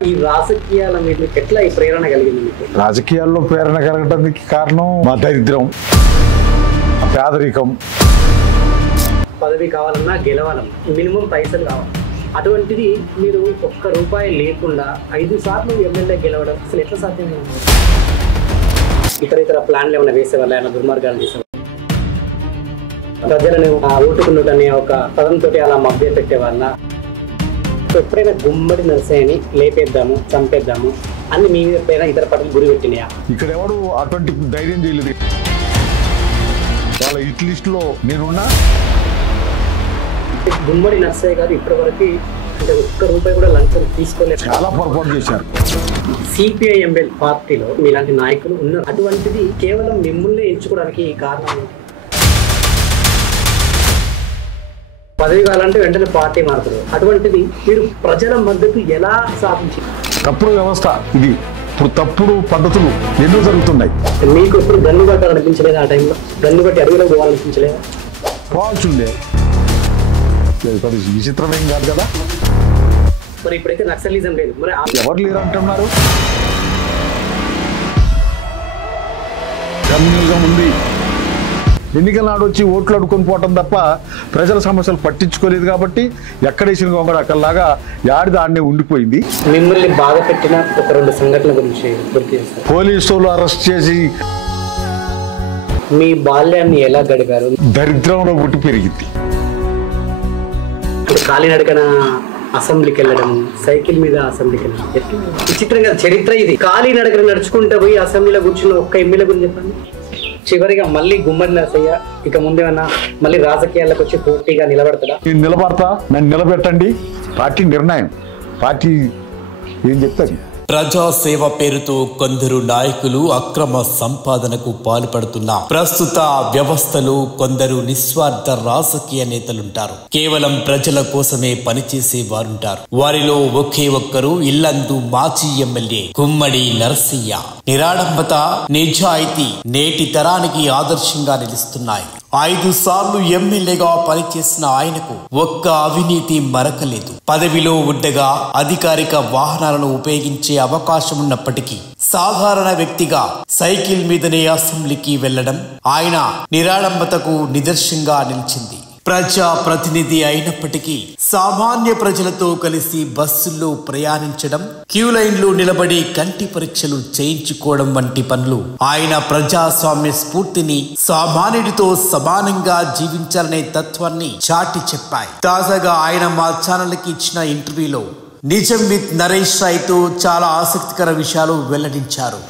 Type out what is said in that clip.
ఈ రాజకీయాల మీద ఎట్లా ఈ ప్రేరణ కలిగింది మీకు? రాజకీయాల్లో ప్రేరణ కలగడానికి కారణం మా దరిద్రం, పేదరికం. పదవి కావాలన్నా గెలవాలన్నా మినిమం పైసలు కావాలి. అటువంటిది మీరు ఒక్క రూపాయి లేకుండా 5 సార్లు ఎమ్మెల్యే గెలవడం అసలు ఎట్లా సాధ్యంగా ఉంది? ఇతర ప్లాన్లు ఏమైనా వేసేవాళ్ళు, ఏమైనా దుర్మార్గాలు చేసేవాళ్ళు, ప్రజలను ఓటుకున్నదనే ఒక పదంతో అలా మభ్య పెట్టేవాళ్ళ? ఎప్పుడైనా గుమ్మడి నరసయ్యని లేపేద్దాము, చంపేద్దాము అని మీ మీద ఎప్పుడైనా ఇతర పార్టీలు గురి పెట్టినాయా? ఇక్కడ ఎవడు అటువంటి ధైర్యం చేయలేదు. వాళ్ళ హిట్ లిస్ట్ లో నేనున్నా. గుమ్మడి నరసయ్య గారు ఇప్పటి వరకు అంటే ఒక్క రూపాయి కూడా లంచం తీసుకోలేదు. చాలా పొరపాటు చేశారు. సిపిఐఎంఎల్ పార్టీలో మీలాంటి నాయకులు ఉన్నారు. అటువంటిది కేవలం మిమ్మల్ని ఎంచుకోవడానికి కారణం ఏంటి? పదవి కావాలంటే వెంటనే పార్టీ మారుతారు. అటువంటిది మీరు ప్రజల మద్దతు ఎలా సాధించారు? తప్పుడు వ్యవస్థ ఇది. ఇప్పుడు తప్పుడు పద్ధతులు ఎన్నో జరుగుతున్నాయి. మీకు ఎప్పుడు గన్ను కట్టాలనిపించలేదు? ఆ టైంలో గన్ను కట్టి అడవిలో పోవాలనిపించలేదా? పోవాల్సిందే. విచిత్రమేం కాదు కదా. మరి ఇప్పుడైతే నక్సలిజం లేదు, మరి ఎవరు లేరు అంటున్నారు? కమ్యూనిజం ఉంది. ఎన్నికల నాడు వచ్చి ఓట్లు అడుకొని పోవటం తప్ప ప్రజల సమస్యలు పట్టించుకోలేదు. కాబట్టి ఎక్కడేసిన గొంగడ అక్కడలాగా యాడిది ఆడనే ఉండిపోయింది. మిమ్మల్ని బాధ పెట్టిన ఒక 2 సంఘటనల గురించి గుర్తు చేస్తారు. పోలీసులు అరెస్ట్ చేసి మీ బాల్యాన్ని ఎలా గడిపారు? దరిద్రంలో పుట్టి పెరిగింది. కాలినడకన అసెంబ్లీకి వెళ్ళడం, సైకిల్ మీద అసెంబ్లీకి వెళ్ళడం విచిత్రంగా చరిత్ర ఇది. కాలినడకన నడుచుకుంటూ పోయి అసెంబ్లీలో కూర్చున్న ఒక్క ఎమ్మెల్యే గురించి చెప్పండి. చివరిగా మళ్ళీ గుమ్మడి నరసయ్య ఇక ముందేమన్నా మళ్ళీ రాజకీయాలకు వచ్చి పోటీగా నిలబడతాడా? నేను నిలబడతా, నన్ను నిలబెట్టండి. పార్టీ నిర్ణయం, పార్టీ ఏం చెప్తాది. ప్రజాసేవ పేరుతో కొందరు నాయకులు అక్రమ సంపాదనకు పాల్పడుతున్న ప్రస్తుత వ్యవస్థలో కొందరు నిస్వార్థ రాజకీయ నేతలుంటారు. కేవలం ప్రజల కోసమే పనిచేసే వారుంటారు. వారిలో ఒకే ఒక్కరు ఇల్లందు మాజీ ఎమ్మెల్యే గుమ్మడి నరసయ్య. నిరాడంబత, నిజాయితీ నేటి తరానికి ఆదర్శంగా నిలుస్తున్నాయి. 5 సార్లు ఎమ్మెల్యేగా పనిచేసిన ఆయనకు ఒక్క అవినీతి మరకలేదు. పదవిలో ఉండగా అధికారిక వాహనాలను ఉపయోగించే అవకాశం ఉన్నప్పటికీ సాధారణ వ్యక్తిగా సైకిల్ మీదనే అసెంబ్లీకి వెళ్లడం ఆయన నిరాడంబతకు నిదర్శనంగా నిలిచింది. ప్రజా ప్రతినిధి అయినప్పటికీ సామాన్య ప్రజలతో కలిసి బస్సుల్లో ప్రయాణించడం, క్యూ లైన్లో నిలబడి కంటి పరీక్షలు చేయించుకోవడం వంటి పనులు ఆయన ప్రజాస్వామ్య స్ఫూర్తిని, సామాన్యుడితో సమానంగా జీవించాలనే తత్వాన్ని చాటి చెప్పాయి. తాజాగా ఆయన మా ఛానల్ కి ఇచ్చిన ఇంటర్వ్యూలో నిజం విత్ నరేష్ రాయ్తో చాలా ఆసక్తికర విషయాలు వెల్లడించారు.